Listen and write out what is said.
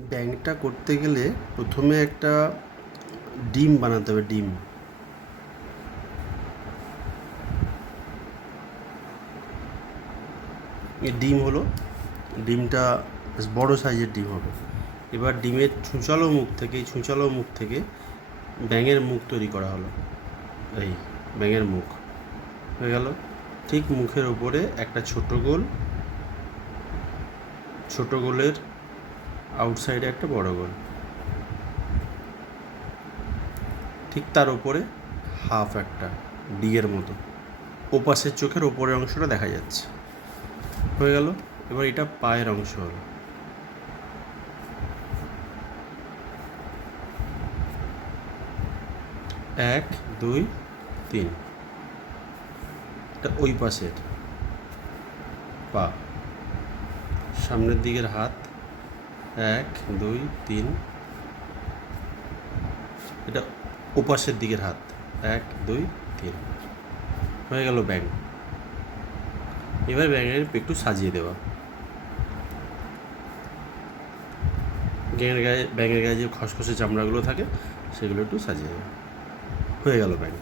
ব্যাঙটা করতে গেলে প্রথমে একটা ডিম বানাতে হবে। ডিম ডিম হলো, ডিমটা বেশ বড়ো সাইজের ডিম হবে। এবার ডিমের ছুঁচালো মুখ থেকে, এই ছুঁচালো মুখ থেকে ব্যাঙের মুখ তৈরি করা হলো। এই ব্যাঙের মুখ হয়ে গেল। ঠিক মুখের ওপরে একটা ছোট গোলের আউটসাইডে একটা বড় গোল, ঠিক তার ওপরে হাফ একটা ডিয়ের মতো, ওপাশের চোখের ওপরের অংশটা দেখা যাচ্ছে। হয়ে গেল। এবার এটা পায়ের অংশ হলো। এক, দুই, তিন। এটা ওই পাশের পা, সামনের দিকের হাত, এক, দুই, তিন। এটা ওপাশের দিকের হাত, এক, দুই, তিন। হয়ে গেল ব্যাঙ। এবার ব্যাঙের একটু সাজিয়ে দেওয়া। ব্যাঙের গায়ে যে খসখসে চামড়াগুলো থাকে সেগুলো একটু সাজিয়ে দেওয়া। হয়ে গেল ব্যাঙ।